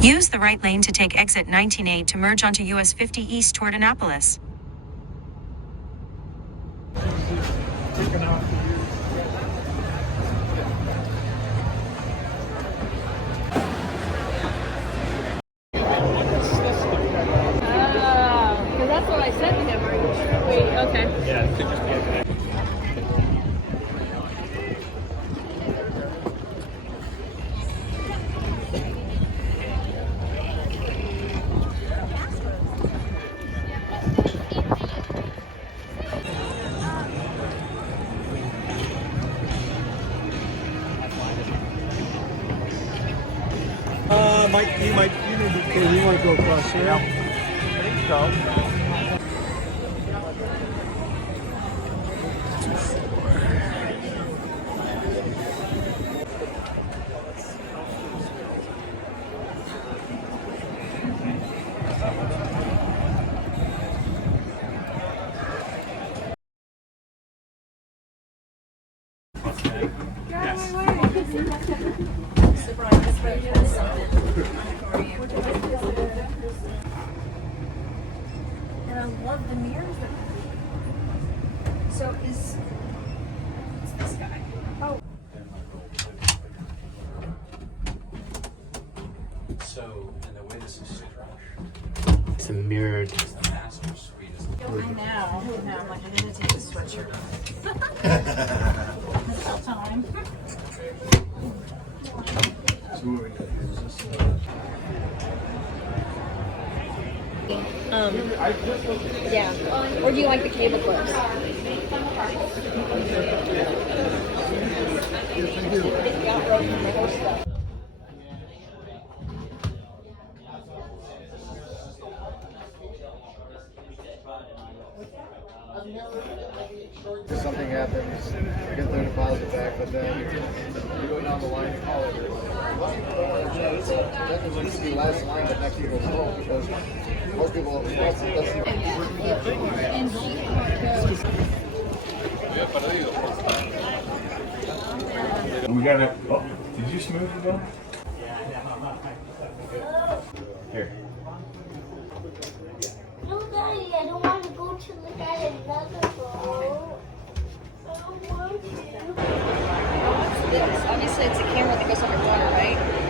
Use the right lane to take exit 19A to merge onto US 50 East toward Annapolis. That's what I said to him. Wait, okay. Yeah, it could just be okay. You might go across here. I think so. And I love the mirrors. So is this guy? Oh. So, and the way this is structured, It's a mirrored. the master suite is I know. Now I'm like, I gotta take the sweatshirt off. It's about time. Yeah. Or do you like the cable clips? If something happens, I get their deposit back, but then you go down the line and call it. That needs to be last line that next people's phone because most people that's We got it. Oh, did you smooth it though? Here. No, Daddy, I don't want to go to the guy at another boat. I don't want to. What's this? Obviously, it's a camera that goes underwater, right?